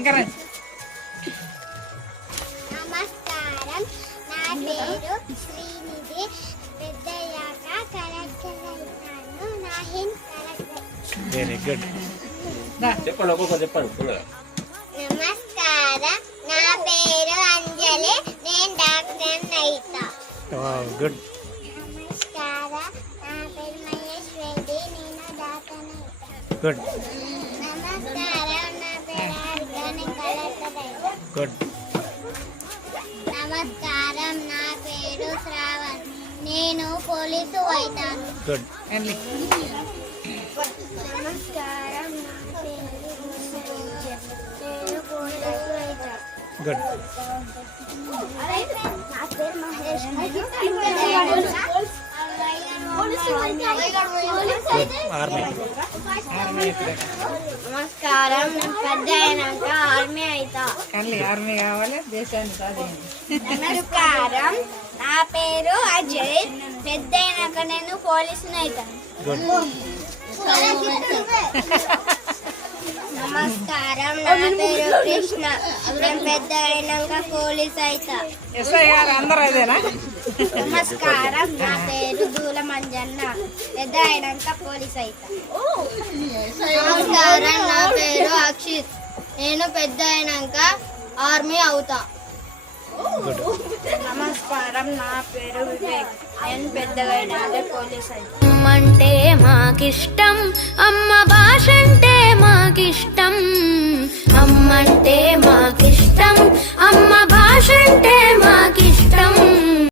ఇంకా రండి. నమస్కారం, నా పేరు శ్రీనిధి. పెద్దయ్యాక కలెక్టర్ అవుతాను. నా హింద్ కలెక్టర్. Very good. చెప్పండి ఒక్కొక్కరు చెప్పండి. నమస్కారం, నా పేరు అంజలి. నేను డాక్టర్ అవుతా. గుడ్. నమస్కారం, నా పేరు మహేశ్వరి. నేను డాక్టర్ అవుతా. గుడ్. నమస్కారం, నా పేరు హారిక. నేను కలెక్టర్ అవుతా. గుడ్. నమస్కారం, నా పేరు శ్రావణ్. నేను పోలీసు అవుతాను. గుడ్. వెళ్ళి. నమస్కారం, నా పేరు నేను పోలీసు అవుతాను. గుడ్. నా పేరు మహేష్. ఆర్మీ. నమస్కారం, నేను పెద్ద అయినాక ఆర్మీ అవుతా. వెళ్ళి. ఆర్మీ కావాలి, దేశాన్ని సాధించాలి. నమస్కారం, నా పేరు అజయ్. పెద్ద అయినాక నేను పోలీసుని అవుతాను. గుడ్. నమస్కారం, నా పేరు కృష్ణ. నేను పెద్ద అయినాక పోలీస్ అవుతా. ఎస్ఐ గారు అందరూ అదేనా? నమస్కారం, నా పేరు దూల మంజన్న. పెద్ద అయినాక పోలీస్ అవుతా. నమస్కారం, నా పేరు అక్షిత్. నేను పెద్ద అయినాక ఆర్మీ అవుతా. గుడ్. నమస్కారం, నా పేరు వివేక్. నేను పెద్దగా అయినాక పోలీస్ అవుతా. అమ్మంటే మాకిష్టం, అమ్మ భాష అంటే మాకిష్టం. అమ్మంటే మాకిష్టం, అమ్మ భాష అంటే మాకిష్టం.